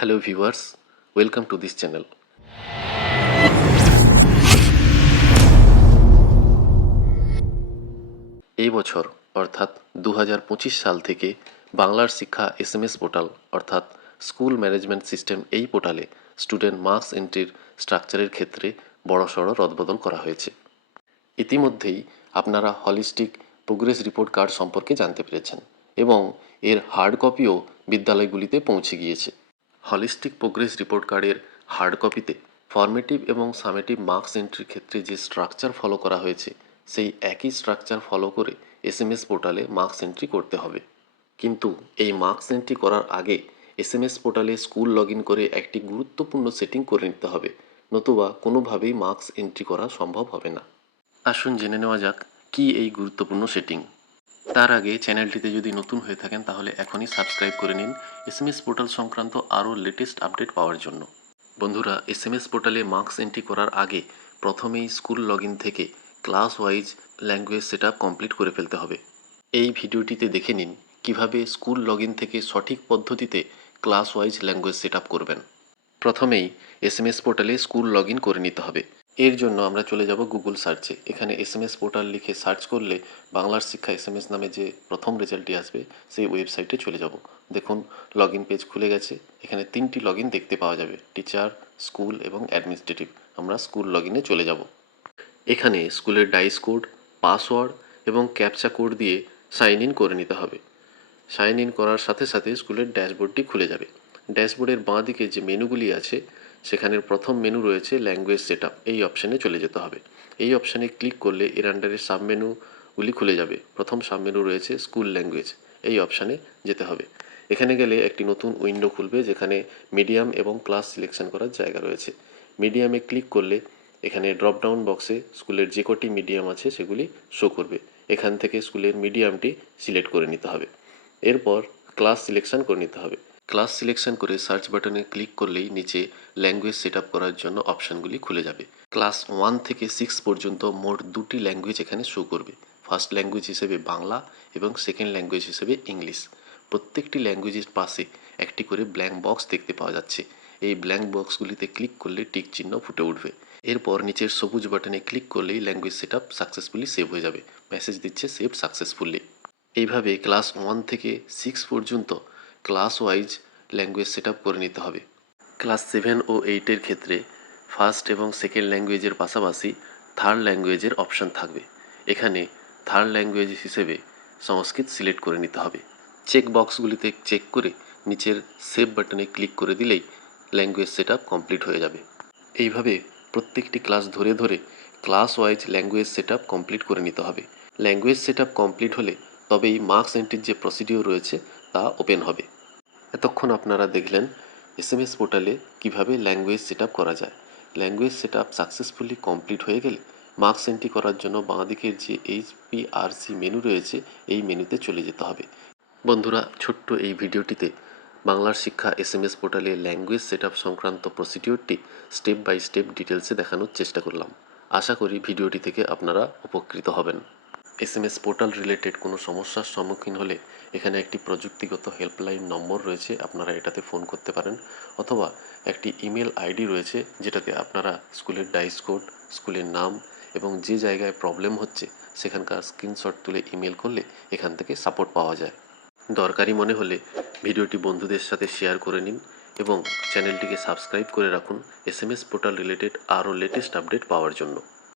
Hello viewers, welcome to this channel. এই বছর অর্থাৎ 2025 সাল থেকে বাংলার শিক্ষা এসএমএস পোর্টাল অর্থাৎ স্কুল ম্যানেজমেন্ট সিস্টেম এই পোর্টালে স্টুডেন্ট মার্কস এন্ট্রির স্ট্রাকচারের ক্ষেত্রে বড়সড় রদবদল করা হয়েছে। ইতিমধ্যেই আপনারা হলিস্টিক প্রোগ্রেস রিপোর্ট কার্ড সম্পর্কে জানতে পেরেছেন এবং এর হার্ড কপিও বিদ্যালয়গুলিতে পৌঁছে গিয়েছে। হলিস্টিক প্রোগ্রেস রিপোর্ট কার্ডের হার্ড কপিতে ফর্মেটিভ এবং সামেটিভ মার্কস এন্ট্রির ক্ষেত্রে যে স্ট্রাকচার ফলো করা হয়েছে সেই একই স্ট্রাকচার ফলো করে এসএমএস পোর্টালে মার্কস এন্ট্রি করতে হবে। কিন্তু এই মার্কস এন্ট্রি করার আগে এসএমএস পোর্টালে স্কুল লগ ইন করে একটি গুরুত্বপূর্ণ সেটিং করে নিতে হবে, নতুবা কোনোভাবেই মার্কস এন্ট্রি করা সম্ভব হবে না। আসুন জেনে নেওয়া যাক কি এই গুরুত্বপূর্ণ সেটিং। তার আগে চ্যানেলটিতে যদি নতুন হয়ে থাকেন তাহলে এখনই সাবস্ক্রাইব করে নিন এসএমএস পোর্টাল সংক্রান্ত আরও লেটেস্ট আপডেট পাওয়ার জন্য। বন্ধুরা, এসএমএস পোর্টালে মার্কস এন্ট্রি করার আগে প্রথমেই স্কুল লগ ইন থেকে class wise language set up complete করে ফেলতে হবে। এই ভিডিওটিতে দেখে নিন কিভাবে স্কুল লগ ইন থেকে সঠিক পদ্ধতিতে class wise language set up করবেন। প্রথমেই এসএমএস পোর্টালে স্কুল লগ ইন করে নিতে হবে। এর জন্য আমরা চলে যাব গুগল সার্চে। এখানে এসএমএস পোর্টাল লিখে সার্চ করলে বাংলার শিক্ষা এসএমএস নামে যে প্রথম রেজাল্টটি আসবে সেই ওয়েবসাইটে চলে যাব। দেখুন লগ ইন পেজ খুলে গেছে। এখানে তিনটি লগ ইন দেখতে পাওয়া যাবে, টিচার, স্কুল এবং অ্যাডমিনিস্ট্রেটিভ। আমরা স্কুল লগ ইনে চলে যাব। এখানে স্কুলের ডাইস কোড, পাসওয়ার্ড এবং ক্যাপচা কোড দিয়ে সাইন ইন করে নিতে হবে। সাইন ইন করার সাথে সাথে স্কুলের ড্যাশবোর্ডটি খুলে যাবে। ড্যাশবোর্ডের বাঁ দিকে যে মেনুগুলি আছে সেখানের প্রথম মেনু রয়েছে ল্যাঙ্গুয়েজ সেট আপ, এই অপশানে চলে যেতে হবে। এই অপশানে ক্লিক করলে এর আন্ডারে সাবমেনুগুলি খুলে যাবে। প্রথম সাবমেনু রয়েছে স্কুল ল্যাঙ্গুয়েজ, এই অপশানে যেতে হবে। এখানে গেলে একটি নতুন উইন্ডো খুলবে যেখানে মিডিয়াম এবং ক্লাস সিলেকশন করার জায়গা রয়েছে। মিডিয়ামে ক্লিক করলে এখানে ড্রপডাউন বক্সে স্কুলের যে কটি মিডিয়াম আছে সেগুলি শো করবে। এখান থেকে স্কুলের মিডিয়ামটি সিলেক্ট করে নিতে হবে। এরপর ক্লাস সিলেকশন করে নিতে হবে। ক্লাস সিলেকশন করে সার্চ বাটনে ক্লিক করলেই নিচে ল্যাঙ্গুয়েজ সেট আপ করার জন্য অপশানগুলি খুলে যাবে। ক্লাস 1 থেকে 6 পর্যন্ত মোট দুটি ল্যাঙ্গুয়েজ এখানে শো করবে। ফার্স্ট ল্যাঙ্গুয়েজ হিসেবে বাংলা এবং সেকেন্ড ল্যাঙ্গুয়েজ হিসেবে ইংলিশ। প্রত্যেকটি ল্যাঙ্গুয়েজের পাশে একটি করে ব্ল্যাঙ্ক বক্স দেখতে পাওয়া যাচ্ছে। এই ব্ল্যাঙ্ক বক্সগুলিতে ক্লিক করলে টিক চিহ্ন ফুটে উঠবে। এরপর নিচের সবুজ বাটনে ক্লিক করলেই language set up successfully save হয়ে যাবে। মেসেজ দিচ্ছে সেভ সাকসেসফুলি। এইভাবে ক্লাস 1 থেকে 6 পর্যন্ত class wise language set up করে নিতে হবে। ক্লাস 7 ও 8-এর ক্ষেত্রে ফার্স্ট এবং সেকেন্ড ল্যাঙ্গুয়েজের পাশাপাশি থার্ড ল্যাঙ্গুয়েজের অপশান থাকবে। এখানে থার্ড ল্যাঙ্গুয়েজ হিসেবে সংস্কৃত সিলেক্ট করে নিতে হবে। চেক বক্সগুলিতে চেক করে নিচের সেভ বাটনে ক্লিক করে দিলেই ল্যাঙ্গুয়েজ সেট আপ কমপ্লিট হয়ে যাবে। এইভাবে প্রত্যেকটি ক্লাস ধরে ধরে class wise language set up complete করে নিতে হবে। ল্যাঙ্গুয়েজ সেট আপ কমপ্লিট হলে তবেই মার্কস এন্ট্রির যে প্রসিডিওর রয়েছে তা ওপেন হবে। এতক্ষণ আপনারা দেখলেন এসএমএস পোর্টালে কিভাবে ল্যাঙ্গুয়েজ সেট আপ করা যায়। Language set up successfully complete হয়ে গেলে মার্কস এন্ট্রি করার জন্য বাঁ দিকের যে HPRC মেনু রয়েছে এই মেনুতে চলে যেতে হবে। বন্ধুরা, ছোট্ট এই ভিডিওটিতে বাংলার শিক্ষা এসএমএস পোর্টালে ল্যাঙ্গুয়েজ সেট আপ সংক্রান্ত প্রসিডিওরটি স্টেপ বাই স্টেপ ডিটেলসে দেখানোর চেষ্টা করলাম। আশা করি ভিডিওটি থেকে আপনারা উপকৃত হবেন। এসএমএস পোর্টাল রিলেটেড কোনো সমস্যার সম্মুখীন হলে এখানে একটি প্রযুক্তিগত হেল্পলাইন নম্বর রয়েছে, আপনারা এটাতে ফোন করতে পারেন, অথবা একটি ইমেল আইডি রয়েছে যেটাতে আপনারা স্কুলের ডাইস কোড, স্কুলের নাম এবং যে জায়গায় প্রবলেম হচ্ছে সেখানকার স্ক্রিনশট তুলে ইমেল করলে এখান থেকে সাপোর্ট পাওয়া যায়। দরকারি মনে হলে ভিডিওটি বন্ধুদের সাথে শেয়ার করে নিন এবং চ্যানেলটিকে সাবস্ক্রাইব করে রাখুন এসএমএস পোর্টাল রিলেটেড আরও লেটেস্ট আপডেট পাওয়ার জন্য।